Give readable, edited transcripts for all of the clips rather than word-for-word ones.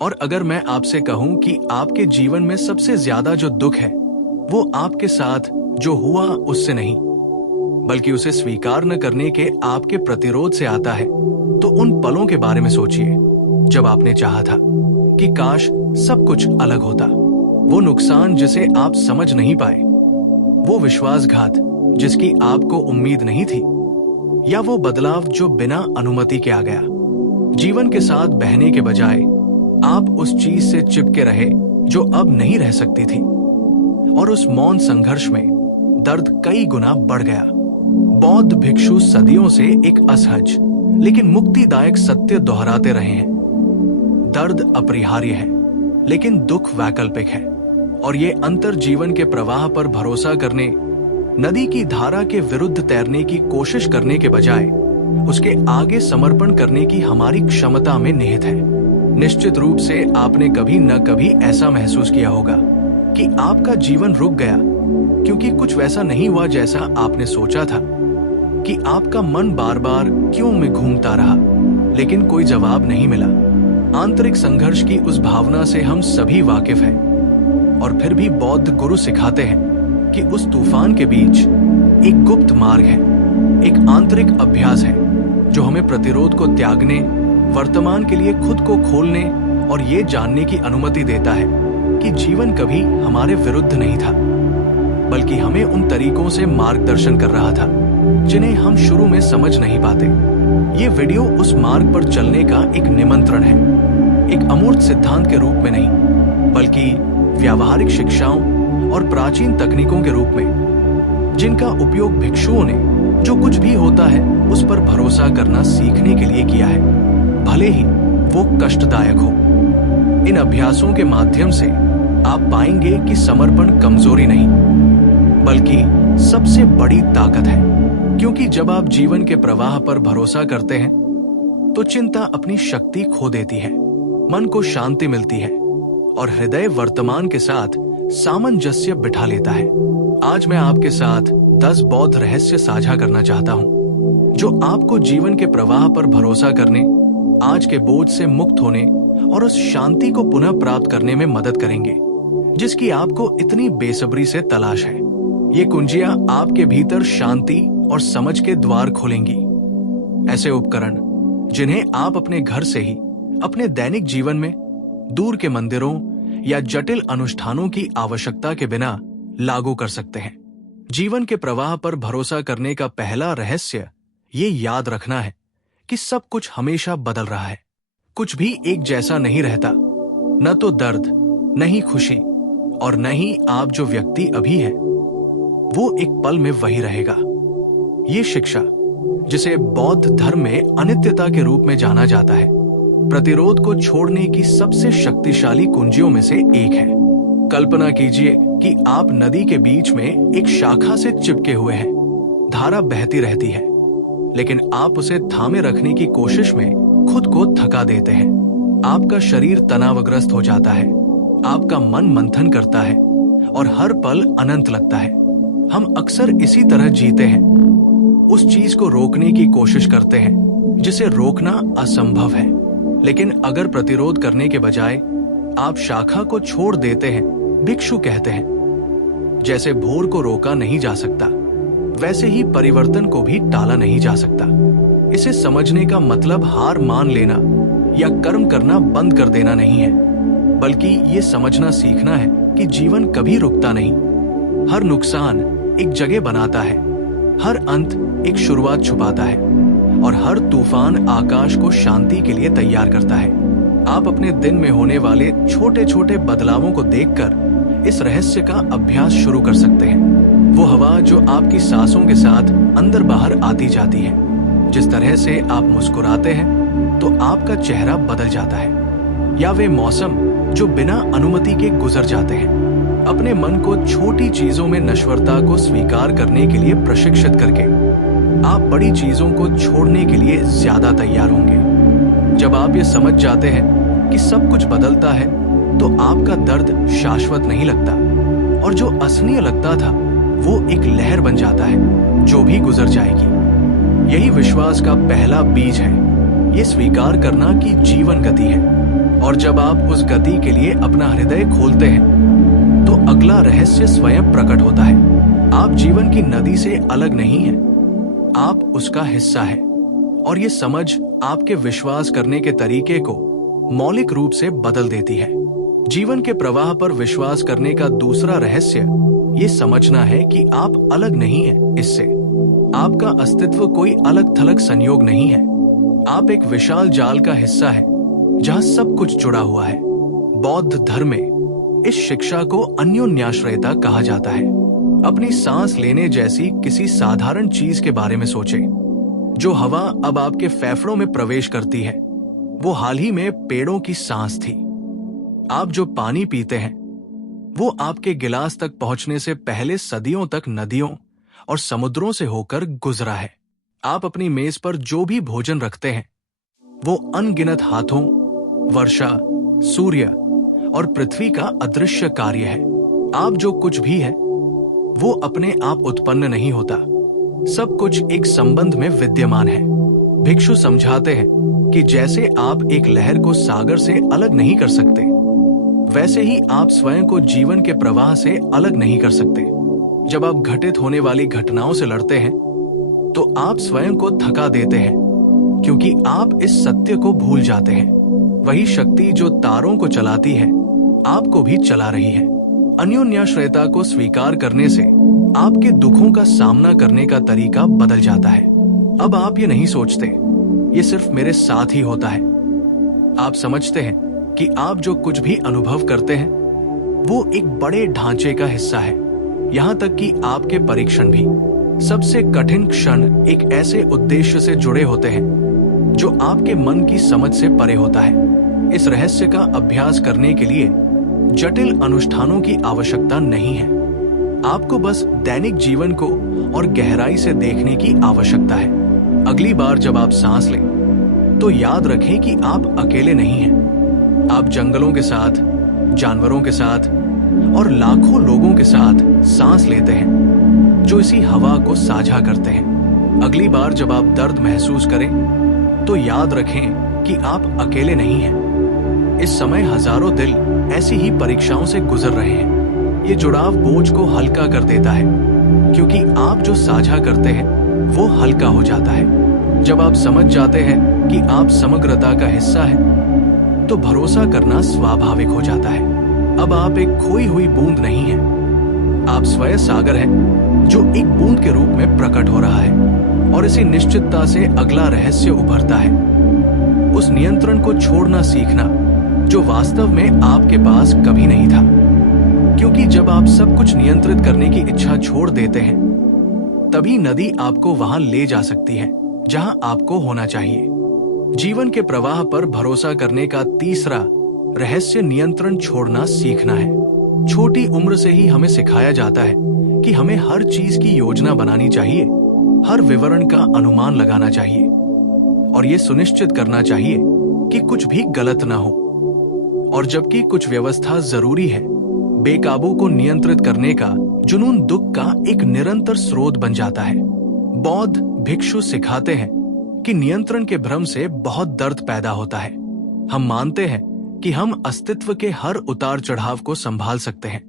और अगर मैं आपसे कहूं कि आपके जीवन में सबसे ज्यादा जो दुख है वो आपके साथ जो हुआ उससे नहीं, बल्कि उसे स्वीकार न करने के आपके प्रतिरोध से आता है, तो उन पलों के बारे में सोचिए जब आपने चाहा था कि काश सब कुछ अलग होता। वो नुकसान जिसे आप समझ नहीं पाए, वो विश्वासघात जिसकी आपको उम्मीद नहीं थी, या वो बदलाव जो बिना अनुमति के आ गया। जीवन के साथ बहने के बजाय आप उस चीज से चिपके रहे जो अब नहीं रह सकती थी, और उस मौन संघर्ष में दर्द कई गुना बढ़ गया। बौद्ध भिक्षु सदियों से एक असहज लेकिन मुक्तिदायक सत्य दोहराते रहे हैं। दर्द अपरिहार्य है, लेकिन दुख वैकल्पिक है, और ये अंतर जीवन के प्रवाह पर भरोसा करने, नदी की धारा के विरुद्ध तैरने की कोशिश करने के बजाय उसके आगे समर्पण करने की हमारी क्षमता में निहित है। निश्चित रूप से आपने कभी न कभी ऐसा महसूस किया होगा कि आपका जीवन रुक गया क्योंकि कुछ वैसा नहीं हुआ जैसा आपने सोचा था, कि आपका मन बार बार क्यों में घूमता रहा, लेकिन कोई जवाब नहीं मिला। आंतरिक संघर्ष की उस भावना से हम सभी वाकिफ हैं, और फिर भी बौद्ध गुरु सिखाते हैं कि उस तूफान के बीच एक गुप्त मार्ग है, एक आंतरिक अभ्यास है जो हमें प्रतिरोध को त्यागने, वर्तमान के लिए खुद को खोलने और ये जानने की अनुमति देता है कि जीवन कभी हमारे विरुद्ध नहीं था, बल्कि हमें उन तरीकों से मार्गदर्शन कर रहा था जिन्हें हम शुरू में समझ नहीं पाते। ये वीडियो उस मार्ग पर चलने का एक निमंत्रण है, एक अमूर्त सिद्धांत के रूप में नहीं, बल्कि व्यावहारिक शिक्षाओं और प्राचीन तकनीकों के रूप में, जिनका उपयोग भिक्षुओं ने जो कुछ भी होता है उस पर भरोसा करना सीखने के लिए किया है, भले ही वो कष्टदायक हो। इन अभ्यासों के माध्यम से आप पाएंगे कि समर्पण कमजोरी नहीं, बल्कि सबसे बड़ी ताकत है, क्योंकि जब आप जीवन के प्रवाह पर भरोसा करते हैं तो चिंता अपनी शक्ति खो देती है, मन को शांति मिलती है और हृदय वर्तमान के साथ सामंजस्य बिठा लेता है। आज मैं आपके साथ 10 बौद्ध रहस्य साझा करना चाहता हूं जो आपको जीवन के प्रवाह पर भरोसा करने, आज के बोझ से मुक्त होने और उस शांति को पुनः प्राप्त करने में मदद करेंगे जिसकी आपको इतनी बेसब्री से तलाश है। ये कुंजियां आपके भीतर शांति और समझ के द्वार खोलेंगी। ऐसे उपकरण जिन्हें आप अपने घर से ही अपने दैनिक जीवन में, दूर के मंदिरों या जटिल अनुष्ठानों की आवश्यकता के बिना लागू कर सकते हैं। जीवन के प्रवाह पर भरोसा करने का पहला रहस्य ये याद रखना है कि सब कुछ हमेशा बदल रहा है। कुछ भी एक जैसा नहीं रहता, न तो दर्द, न ही खुशी, और न ही आप जो व्यक्ति अभी है वो एक पल में वही रहेगा। ये शिक्षा, जिसे बौद्ध धर्म में अनित्यता के रूप में जाना जाता है, प्रतिरोध को छोड़ने की सबसे शक्तिशाली कुंजियों में से एक है। कल्पना कीजिए कि आप नदी के बीच में एक शाखा से चिपके हुए हैं। धारा बहती रहती है, लेकिन आप उसे थामे रखने की कोशिश में खुद को थका देते हैं। आपका शरीर तनावग्रस्त हो जाता है, आपका मन मंथन करता है और हर पल अनंत लगता है। हम अक्सर इसी तरह जीते हैं, उस चीज को रोकने की कोशिश करते हैं जिसे रोकना असंभव है। लेकिन अगर प्रतिरोध करने के बजाय आप शाखा को छोड़ देते हैं, भिक्षु कहते हैं, जैसे भोर को रोका नहीं जा सकता, वैसे ही परिवर्तन को भी टाला नहीं जा सकता। इसे समझने का मतलब हार मान लेना या कर्म करना बंद कर देना नहीं है, बल्कि ये समझना सीखना है कि जीवन कभी रुकता नहीं। हर नुकसान एक जगह बनाता है, हर अंत एक शुरुआत छुपाता है, और हर तूफान आकाश को शांति के लिए तैयार करता है। आप अपने दिन में होने वाले छोटे छोटे बदलावों को देखकर इस रहस्य का अभ्यास शुरू कर सकते हैं। वो हवा जो आपकी सांसों के साथ अंदर बाहर आती जाती है, जिस तरह से आप मुस्कुराते हैं तो आपका चेहरा बदल जाता है, या वे मौसम जो बिना अनुमति के गुजर जाते हैं। अपने मन को छोटी चीजों में नश्वरता को स्वीकार करने के लिए प्रशिक्षित करके आप बड़ी चीजों को छोड़ने के लिए ज्यादा तैयार होंगे। जब आप ये समझ जाते हैं कि सब कुछ बदलता है, तो आपका दर्द शाश्वत नहीं लगता, और जो असनीय लगता था वो एक लहर बन जाता है जो भी गुजर जाएगी। यही विश्वास का पहला बीज है, ये स्वीकार करना कि जीवन गति है, और जब आप उस गति के लिए अपना हृदय खोलते हैं तो अगला रहस्य स्वयं प्रकट होता है। आप जीवन की नदी से अलग नहीं हैं, आप उसका हिस्सा हैं। और ये समझ आपके विश्वास करने के तरीके को मौलिक रूप से बदल देती है। जीवन के प्रवाह पर विश्वास करने का दूसरा रहस्य ये समझना है कि आप अलग नहीं हैं इससे। आपका अस्तित्व कोई अलग थलग संयोग नहीं है। आप एक विशाल जाल का हिस्सा है जहां सब कुछ जुड़ा हुआ है। बौद्ध धर्म में इस शिक्षा को अन्योन्याश्रयता कहा जाता है। अपनी सांस लेने जैसी किसी साधारण चीज के बारे में सोचें। जो हवा अब आपके फेफड़ों में प्रवेश करती है वो हाल ही में पेड़ों की सांस थी। आप जो पानी पीते हैं वो आपके गिलास तक पहुंचने से पहले सदियों तक नदियों और समुद्रों से होकर गुजरा है। आप अपनी मेज पर जो भी भोजन रखते हैं वो अनगिनत हाथों, वर्षा, सूर्य और पृथ्वी का अदृश्य कार्य है। आप जो कुछ भी है वो अपने आप उत्पन्न नहीं होता। सब कुछ एक संबंध में विद्यमान है। भिक्षु समझाते हैं कि जैसे आप एक लहर को सागर से अलग नहीं कर सकते, वैसे ही आप स्वयं को जीवन के प्रवाह से अलग नहीं कर सकते। जब आप घटित होने वाली घटनाओं से लड़ते हैं तो आप स्वयं को थका देते हैं, क्योंकि आप इस सत्य को भूल जाते हैं। वही शक्ति जो तारों को चलाती है आपको भी चला रही है। अन्योन्याश्रयता को स्वीकार करने से आपके दुखों का सामना करने का तरीका बदल जाता है। अब आप ये नहीं सोचते ये सिर्फ मेरे साथ ही होता है। आप समझते हैं कि आप जो कुछ भी अनुभव करते हैं वो एक बड़े ढांचे का हिस्सा है। यहाँ तक कि आपके परीक्षण भी, सबसे कठिन क्षण एक ऐसे उद्देश्य से जुड़े होते हैं जो आपके मन की समझ से परे होता है। इस रहस्य का अभ्यास करने के लिए जटिल अनुष्ठानों की आवश्यकता नहीं है। आपको बस दैनिक जीवन को और गहराई से देखने की आवश्यकता है। अगली बार जब आप सांस लें तो याद रखें कि आप अकेले नहीं हैं। आप जंगलों के साथ, जानवरों के साथ और लाखों लोगों के साथ सांस लेते हैं जो इसी हवा को साझा करते हैं। अगली बार जब आप दर्द महसूस करें तो याद रखें कि आप अकेले नहीं हैं। इस समय हजारों दिल ऐसी ही परीक्षाओं से गुजर रहे हैं। ये जुड़ाव बोझ को हल्का कर देता है, क्योंकि आप जो साझा करते हैं वो हल्का हो जाता है। जब आप समझ जाते हैं कि आप समग्रता का हिस्सा हैं, तो भरोसा करना स्वाभाविक हो जाता है। अब आप एक खोई हुई बूंद नहीं हैं। आप स्वयं सागर हैं जो एक बूंद के रूप में प्रकट हो रहा है। और इसी निश्चितता से अगला रहस्य उभरता है, उस नियंत्रण को छोड़ना सीखना जो वास्तव में आपके पास कभी नहीं था। क्योंकि जब आप सब कुछ नियंत्रित करने की इच्छा छोड़ देते हैं, तभी नदी आपको वहां ले जा सकती है जहां आपको होना चाहिए। जीवन के प्रवाह पर भरोसा करने का तीसरा रहस्य नियंत्रण छोड़ना सीखना है। छोटी उम्र से ही हमें सिखाया जाता है कि हमें हर चीज की योजना बनानी चाहिए, हर विवरण का अनुमान लगाना चाहिए और ये सुनिश्चित करना चाहिए कि कुछ भी गलत ना हो। और जबकि कुछ व्यवस्था जरूरी है, बेकाबू को नियंत्रित करने का जुनून दुख का एक निरंतर स्रोत बन जाता है। बौद्ध भिक्षु सिखाते हैं कि नियंत्रण के भ्रम से बहुत दर्द पैदा होता है। हम मानते हैं कि हम अस्तित्व के हर उतार चढ़ाव को संभाल सकते हैं,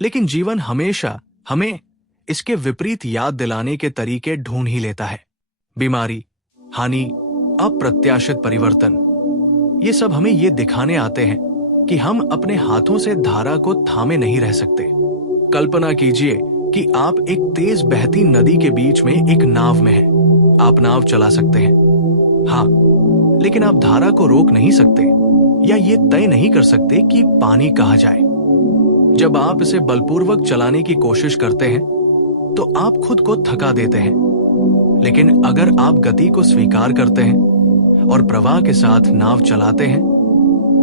लेकिन जीवन हमेशा हमें इसके विपरीत याद दिलाने के तरीके ढूंढ ही लेता है। बीमारी, हानि, अप्रत्याशित परिवर्तन, ये सब हमें ये दिखाने आते हैं कि हम अपने हाथों से धारा को थामे नहीं रह सकते। कल्पना कीजिए कि आप एक तेज बहती नदी के बीच में एक नाव में हैं। आप नाव चला सकते हैं, हाँ, लेकिन आप धारा को रोक नहीं सकते या ये तय नहीं कर सकते कि पानी कहाँ जाए। जब आप इसे बलपूर्वक चलाने की कोशिश करते हैं तो आप खुद को थका देते हैं, लेकिन अगर आप गति को स्वीकार करते हैं और प्रवाह के साथ नाव चलाते हैं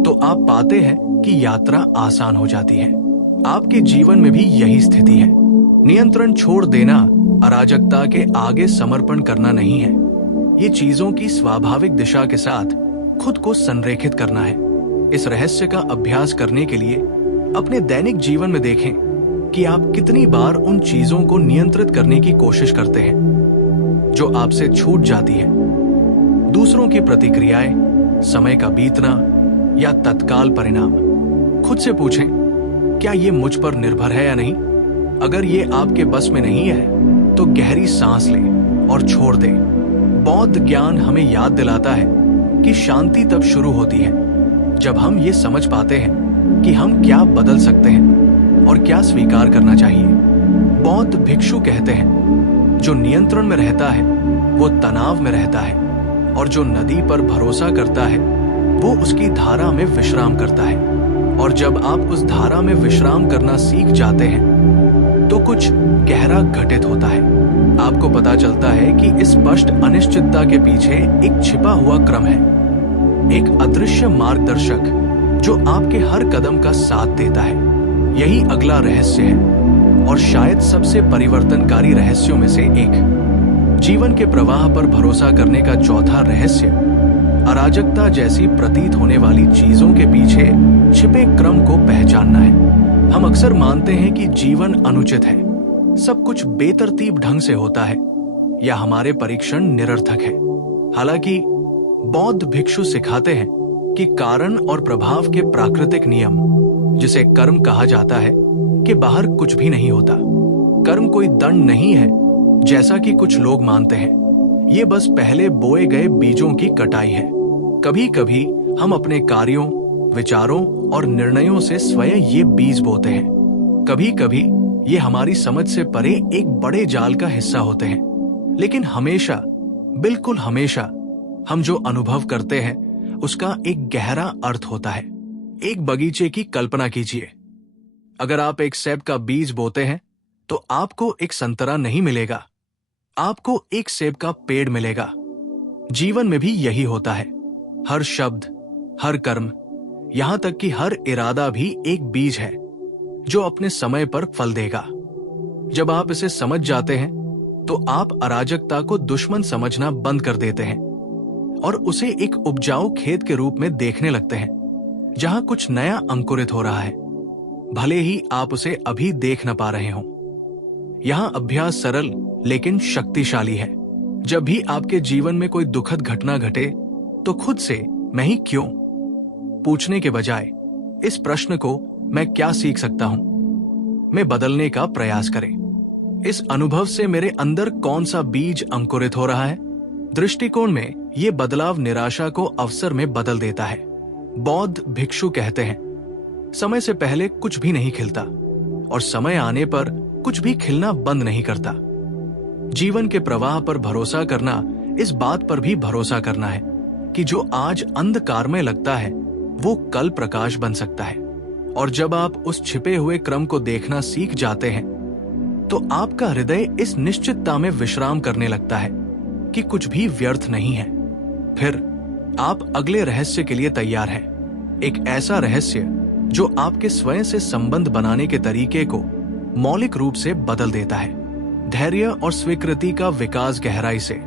तो आप पाते हैं कि यात्रा आसान हो जाती है। आपके जीवन में भी यही स्थिति है। नियंत्रण छोड़ देना अराजकता के आगे समर्पण करना नहीं है, ये चीजों की स्वाभाविक दिशा के साथ खुद को संरेखित करना है। इस रहस्य का अभ्यास करने के लिए अपने दैनिक जीवन में देखें कि आप कितनी बार उन चीजों को नियंत्रित करने की कोशिश करते हैं जो आपसे छूट जाती है। दूसरों की प्रतिक्रियाएं, समय का बीतना या तत्काल परिणाम। खुद से पूछें, क्या ये मुझ पर निर्भर है या नहीं? अगर ये आपके बस में नहीं है तो गहरी सांस लें और छोड़ दें। बौद्ध ज्ञान हमें याद दिलाता है कि शांति तब शुरू होती है जब हम ये समझ पाते हैं कि हम क्या बदल सकते हैं और क्या स्वीकार करना चाहिए। बौद्ध भिक्षु कहते हैं, जो नियंत्रण में रहता है वो तनाव में रहता है, और जो नदी पर भरोसा करता है वो उसकी धारा में विश्राम करता है। और जब आप उस धारा में विश्राम करना सीख जाते हैं तो कुछ गहरा घटित होता है। आपको पता चलता है कि इस स्पष्ट अनिश्चितता के पीछे एक छिपा हुआ क्रम है, एक अदृश्य मार्गदर्शक जो आपके हर कदम का साथ देता है। यही अगला रहस्य है, और शायद सबसे परिवर्तनकारी रहस्यों में से एक। जीवन के प्रवाह पर भरोसा करने का चौथा रहस्य अराजकता जैसी प्रतीत होने वाली चीजों के पीछे छिपे क्रम को पहचानना है। हम अक्सर मानते हैं कि जीवन अनुचित है, सब कुछ बेतरतीब ढंग से होता है, या हमारे परीक्षण निरर्थक है। हालांकि बौद्ध भिक्षु सिखाते हैं कि कारण और प्रभाव के प्राकृतिक नियम, जिसे कर्म कहा जाता है, के बाहर कुछ भी नहीं होता। कर्म कोई दंड नहीं है जैसा कि कुछ लोग मानते हैं, ये बस पहले बोए गए बीजों की कटाई है। कभी कभी हम अपने कार्यों, विचारों और निर्णयों से स्वयं ये बीज बोते हैं। कभी कभी ये हमारी समझ से परे एक बड़े जाल का हिस्सा होते हैं। लेकिन हमेशा, बिल्कुल हमेशा, हम जो अनुभव करते हैं उसका एक गहरा अर्थ होता है। एक बगीचे की कल्पना कीजिए। अगर आप एक सेब का बीज बोते हैं तो आपको एक संतरा नहीं मिलेगा, आपको एक सेब का पेड़ मिलेगा। जीवन में भी यही होता है। हर शब्द, हर कर्म, यहां तक कि हर इरादा भी एक बीज है जो अपने समय पर फल देगा। जब आप इसे समझ जाते हैं तो आप अराजकता को दुश्मन समझना बंद कर देते हैं और उसे एक उपजाऊ खेत के रूप में देखने लगते हैं, जहां कुछ नया अंकुरित हो रहा है, भले ही आप उसे अभी देख न पा रहे हों। यहां अभ्यास सरल लेकिन शक्तिशाली है। जब भी आपके जीवन में कोई दुखद घटना घटे तो खुद से मैं ही क्यों पूछने के बजाय इस प्रश्न को मैं क्या सीख सकता हूं में बदलने का प्रयास करें। इस अनुभव से मेरे अंदर कौन सा बीज अंकुरित हो रहा है? दृष्टिकोण में ये बदलाव निराशा को अवसर में बदल देता है। बौद्ध भिक्षु कहते हैं, समय से पहले कुछ भी नहीं खिलता और समय आने पर कुछ भी खिलना बंद नहीं करता। जीवन के प्रवाह पर भरोसा करना इस बात पर भी भरोसा करना है कि जो आज अंधकार में लगता है वो कल प्रकाश बन सकता है। और जब आप उस छिपे हुए क्रम को देखना सीख जाते हैं तो आपका हृदय इस निश्चितता में विश्राम करने लगता है कि कुछ भी व्यर्थ नहीं है। फिर आप अगले रहस्य के लिए तैयार हैं, एक ऐसा रहस्य जो आपके स्वयं से संबंध बनाने के तरीके को मौलिक रूप से बदल देता है। धैर्य और स्वीकृति का विकास गहराई से।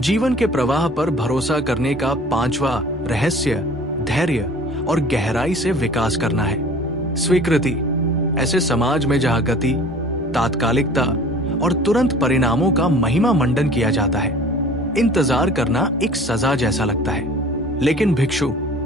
जीवन के प्रवाह पर भरोसा करने का पांचवा रहस्य धैर्य और गहराई से विकास करना है। स्वीकृति, ऐसे समाज में जहां गति, तात्कालिकता और तुरंत परिणामों का महिमा मंडन किया जाता है, इंतजार करना एक सजा जैसा लगता है। लेकिन भिक्षु